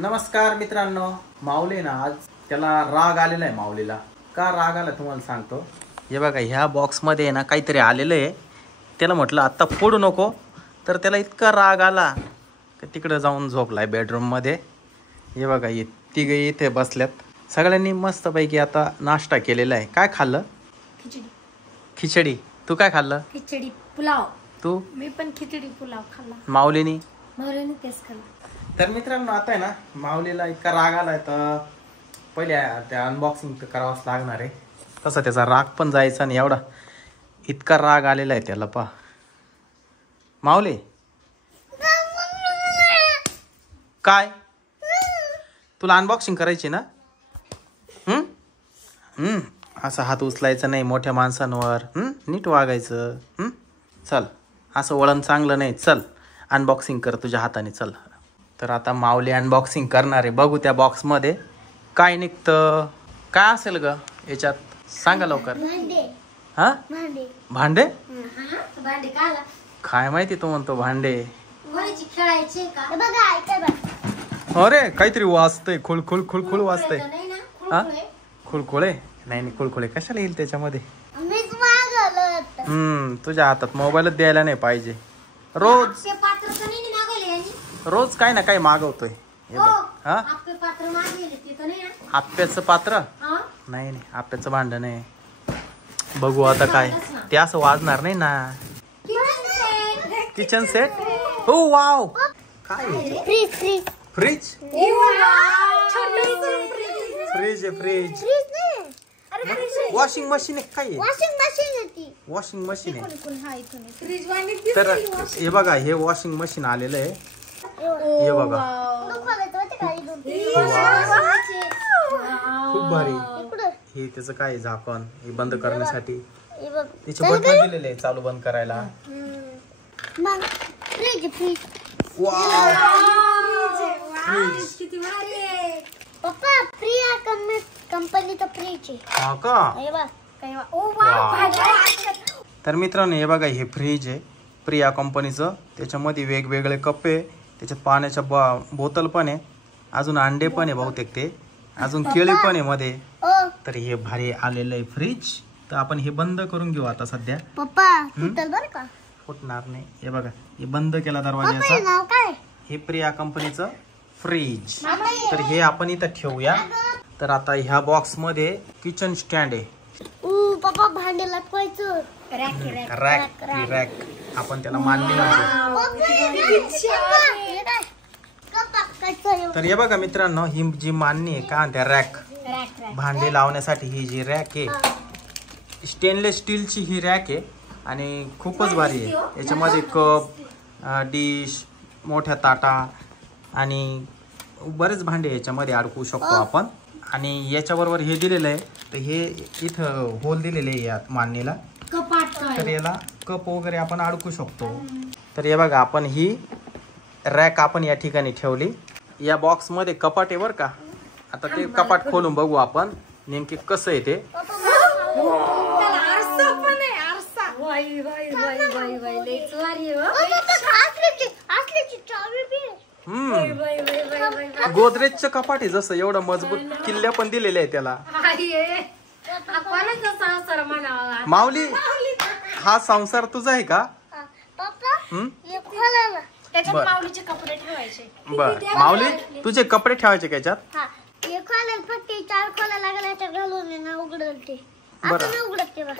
नमस्कार मित्रांनो, माऊली ना आज त्याला राग आलेला आहे. माऊलीला का राग आला तुम्हाला सांगतो. हे बघा, ह्या बॉक्समध्ये ना काहीतरी आलेलं आहे. त्याला म्हटलं आत्ता फोडू नको, तर त्याला इतका राग आला की तिकडे जाऊन झोपलाय बेडरूममध्ये. हे बघा, हे तिघे इथे बसल्यात. सगळ्यांनी मस्तपैकी आता नाश्ता केलेला आहे. काय खाल्लं? खिचडी. तू काय खाल्लं? खिचडी पुलाव. तू? मी पण खिचडी पुलाव खाल्ला. माऊलीनी तेच खाल्लं. तर मित्रांनो, आता आहे ना माऊलीला इतका राग आलाय तर पहिले ते अनबॉक्सिंग तर करावंच लागणार आहे. तसं त्याचा राग पण जायचा नाही, एवढा इतका राग आलेला आहे त्याला. पा माऊली काय तुला अनबॉक्सिंग करायची ना? असं हात उचलायचं नाही मोठ्या माणसांवर. नीट वागायचं. चल, असं वळण चांगलं नाही. चल अनबॉक्सिंग कर तुझ्या हाताने. चल. तर आता माऊली अनबॉक्सिंग करणार आहे. बघू त्या बॉक्समध्ये काय निघतं. काय असेल ग याच्यात? सांगा लवकर. हा, भांडे. काय माहिती तू म्हणतो भांडे. अरे काहीतरी वाजतंय. खुळखुळ खुळखुळ वाजतंय. हा, खुळखुळे नाही, खुळखुळे कशाला येईल त्याच्यामध्ये? तुझ्या हातात मोबाईलच द्यायला नाही पाहिजे. रोज काय ना काय मागवतोय. आप्याचं पात्र नाही, आप्याचं भांड नाही. बघू आता काय ते. असं वाजणार नाही ना. Kitchen set. हो वाव. काय फ्रीज. फ्रीज आहे. फ्रीज. वॉशिंग मशीन आहे. काय वॉशिंग मशीन आहे. तर हे बघा, हे वॉशिंग मशीन आलेलं आहे. हे बघा, खूप भारी. हे त्याचं काय झाकण, हे बंद करण्यासाठी त्याचे बटन दिलेले आहे चालू बंद करायला. पप्पा प्रिया कंपनीचा फ्रीज आहे. हा का? तर मित्रांनो, हे बघा, हे फ्रीज आहे प्रिया कंपनीचं. त्याच्यामध्ये वेगवेगळे कप आहे. त्याच्यात पाण्याच्या बोतल पण आहे. अजून अंडे पण आहे बहुतेक. ते अजून केळी पण आहे मध्ये. तर हे भारी आलेलं आहे फ्रीज. तर आपण हे बंद करून घेऊ आता सध्या. पप्पा फुटल बरं का? फुटणार नाही. हे बघा, हे बंद केला दरवाजाचा. हे प्रिया कंपनीचं फ्रीज. तर हे आपण इथं ठेवूया. तर आता ह्या बॉक्स मध्ये किचन स्टँड आहे. पप्पा भांडे लटवायचं. रॅक आपण त्याला मांडणी म्हणतो. तर हे बघा मित्रांनो, ही जी मांडणी आहे का त्या रॅक, भांडे लावण्यासाठी ही जी रॅक आहे, स्टेनलेस स्टीलची ही रॅक आहे. आणि खूपच भारी आहे. याच्यामध्ये कप, डिश, मोठ्या ताटा आणि बरेच भांडे याच्यामध्ये अडकवू शकतो आपण. आणि याच्याबरोबर हे दिलेलं आहे. तर हे इथं होल दिलेले आहे या मांडणीला. तर याला कप वगैरे आपण अडकू शकतो. तर हे बघा, आपण ही रॅक आपण या ठिकाणी ठेवली. या बॉक्स मध्ये कपाट आहे बरं का. आता ते कपाट खोलून बघू आपण नेमके कसं आहे ते. गोदरेजचं कपाट आहे जसं. एवढं मजबूत किल्ल्या पण दिलेल्या आहे त्याला. माऊली, हा संसार तुझा आहे का? माऊलीचे कपडे ठेवायचे. बर, माऊली तुझे कपडे ठेवायचे का याच्यात?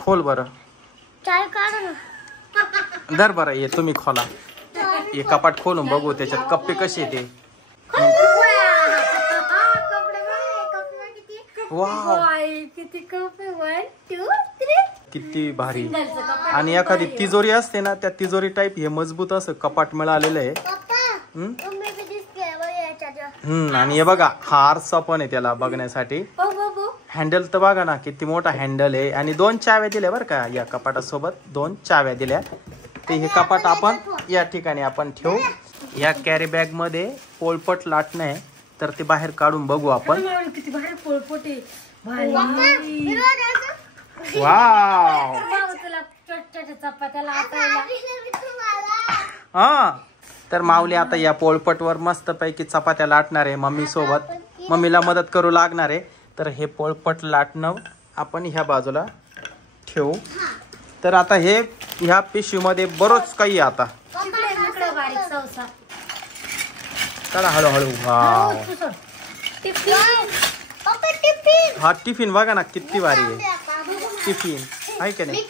खोल बरं. धर बरं, ये तुम्ही खोला. हे कपाट खोलून बघू त्याच्यात कप्पे कसे ते. किती भारी. आणि एखादी तिजोरी असते ना, त्या तिजोरी टाईप हे मजबूत असं कपाट मिळालेलं आहे. आणि हे बघा, हा आरसा पण आहे त्याला बघण्यासाठी. हँडल तर बघा ना किती मोठा हँडल आहे. आणि 2 चाव्या दिल्या बरं का या कपाटासोबत. 2 चाव्या दिल्या. ते हे कपाट आपण या ठिकाणी आपण ठेवू. या कॅरी बॅग मध्ये पोळपट लाटणं आहे. तर ते बाहेर काढून बघू आपण. वाव. हा, तर माऊली आता या पोळपटवर मस्तपैकी चपात्या लाटणार आहे मम्मी सोबत. मम्मीला मदत करू लागणार आहे. तर हे पोळपट लाटणं आपण ह्या बाजूला ठेवू. तर आता हे ह्या पिशवीमध्ये बरोच काही आता चला हळूहळू. हा टिफिन बघा ना किती भारी आहे. टिफिन आहे का नाही.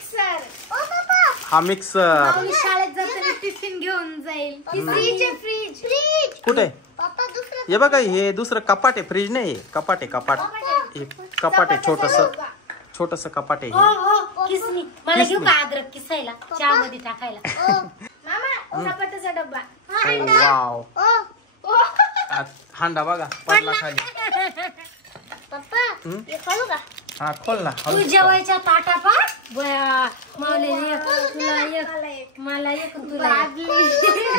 हा मिक्सर शाळेत जाताना टिफिन घेऊन जाईल. फ्रीज कुठे. हे बघा हे दुसरं कपाट आहे. फ्रीज नाही कपाट आहे. कपाट हे कपाट आहे. छोटस कपाट आहे. मला घेऊ का अद्रक किसायला चहा मध्ये टाकायला. मामा कपाटाचा डब्बा. वाव हांडा बघा पडला खाली. पप्पा हे खोलू का. हा खोल ना. तू जेवायच्या ताटा पा मला एक तुला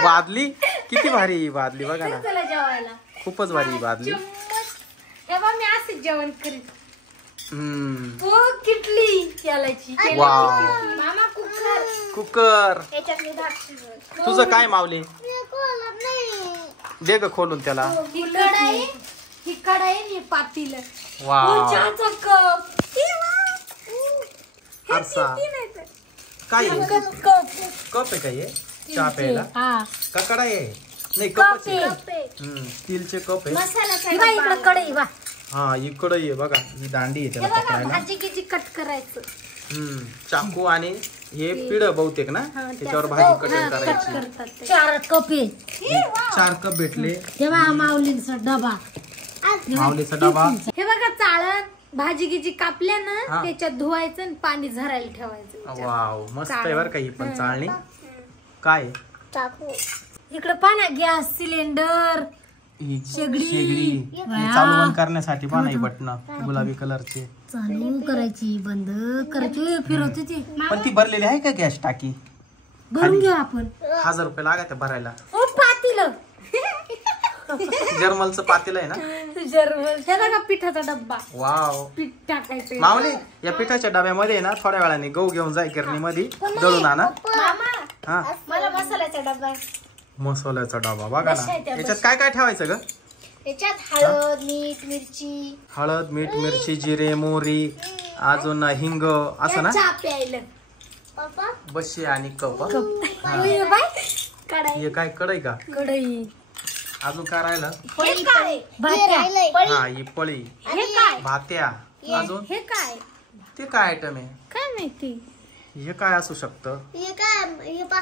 बादली किती भारी ही बादली बघा ना. तुला जेवायला खूपच भारी ही बादली. हे बघ मी असंच जेवण करीत. हम्म किटली केलायची. वाव मामा कुकर. कुकर. याच्यात मी भात शिजवत. तुझं काय मावले दे ग खोलून त्याला. ही कढाई ही पातील. वाव चहाचा कप. आरसा काय आहे? कप आहे काय हे चहा प्यायला का कढाई आहे. नाही कपच आहे. स्टीलचे कप आहे. मसाला कढई वा. हा इकडं आहे बघा ही दांडी आहे त्याला पकडायला. भाजी किती कट करायचं. चाकू आणि हे पिढ बहुतेक ना त्याच्यावर भाजी कटिंग करायची. 4 कप आहे. 4 कप भेटले. तेव्हा माऊलींचा डबा. माऊलीचा डबा. हे बघा चाळण भाजी गिजी कापल्या ना त्याच्यात धुवायचं आणि पाणी झरायला ठेवायचं. वाव मस्त आहे बरं का ही पण चाळणी. काय चाकू इकडे पाना गॅस सिलेंडर शेगडी चालू बंद करण्यासाठी पाना बटन गुलाबी कलरचे. चालू करायची बंद करायची फिरवते ती. पण ती भरलेली आहे का गॅस टाकी. भरून घेऊ आपण. 1000 रुपये लागत भरायला. ओ पातील जर्मलचं पातेल आहे ना. जर्मल हे बघा पिठाचा डब्बा. वाव पीठ टाकायचं. माऊली या पिठाच्या डब्यामध्ये ना थोड्या वेळाने गहू घेऊन जाय गिरणीमध्ये दळून आणा. हा मला मसाल्याचा डब्बा. मसाल्याचा डबा बघा ना. याच्यात काय काय ठेवायचं ग. याच्यात हळद मीठ मिरची. हळद मीठ मिरची जिरे मोहरी अजून हिंग असं ना. चहा प्यायला बशी आणि कप. कढाई. हे काय कढई का. कढई अजून काय राहिलं. भात्या. हा ही पळी हे काय भात्या. अजून हे काय ते काय आयटम आहे काय माहिती. हे काय असू शकतं. हे काय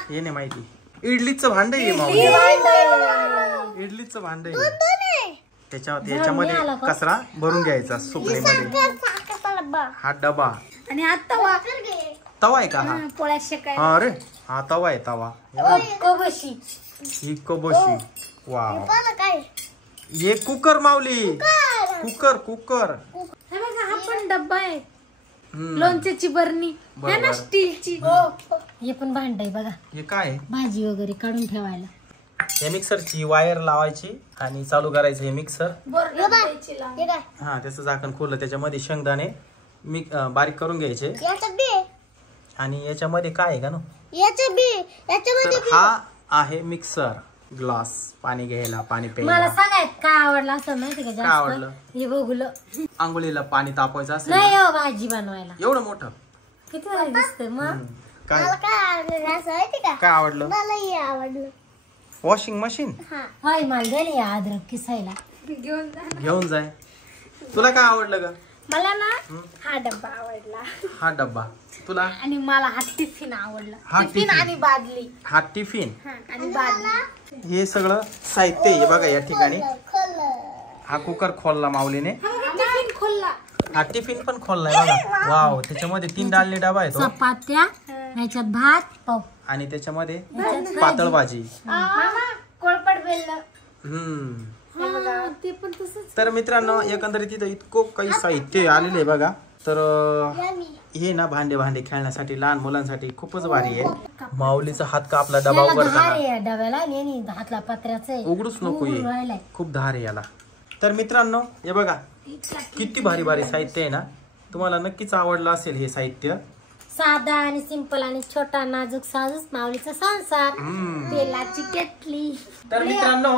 हे नाही माहिती. इडलीचं भांड आहे माऊली. इडलीचं भांड आहे. त्याच्यामध्ये कचरा भरून घ्यायचा सुकणीमध्ये. हा डबा आणि हा तवा. तवा आहे का हा. पोळ्या शेकायला. हा अरे हा तवा आहे तवा. कबशी. ही कबशी. वाव हे कुकर माऊली. Cooker cooker. हे बघा हा पण डब्बा आहे. लोणच्याची बरणी है ना स्टीलची. हे पण भांड आहे बघा. हे काय भाजी वगैरे काढून ठेवायला. या मिक्सरची वायर लावायची आणि चालू करायचं हे मिक्सर. हा त्याचं झाकण खोललं त्याच्यामध्ये शेंगदाणे बारीक करून घ्यायचे. आणि याच्यामध्ये काय आहे का ना. तर हा आहे मिक्सर ग्लास पाणी घ्यायला पाणी प्यायला. मला सांगायत काय आवडलं असं माहिती का. काय आवडलं. हे बघलं आंघोळीला पाणी तापवायचं असेल नाही भाजी बनवायला. एवढं मोठं किती भारी दिसतंय. मग काय काय आवडलं. आवडलं वॉशिंग मशीन. हाय मला गेली अद्रक किसायला. घेऊन जाय. तुला काय आवडलं ग. मला ना हा डब्बा आवडला. हा डब्बा तुला. आणि मला हा टिफिन आवडला. हा टिफिन आणि बादली. हा टिफिन आणि बादली. हे सगळं साहित्य आहे बघा या ठिकाणी. हा कुकर खोलला माऊलीने. टिफिन खोलला. हा टिफिन पण खोललाय बघा. वाव त्याच्यामध्ये 3 डालनी डबा आहे तो. चपात्या याच्यात भात पाव आणि त्याच्यामध्ये पातळ भाजी. कोळपट बेललं. तर मित्रांनो एकंदरीत तिथं इतकं काही साहित्य आलेलं आहे बघा. तर हे ना भांडे खेळण्यासाठी लहान मुलांसाठी खूपच भारी आहे. माऊलीचा हात का आपला डबा उघडताना डब्याला हातला पत्र्याचं उघडूच नको ये. खूप धार आहे याला. तर मित्रांनो हे बघा किती भारी भारी साहित्य आहे ना. तुम्हाला नक्कीच आवडलं असेल हे साहित्य. साधा आणि सिंपल आणि छोटा नाजूक साजूक माऊलीचा संसार. तेलाची केटली. तर मित्रांनो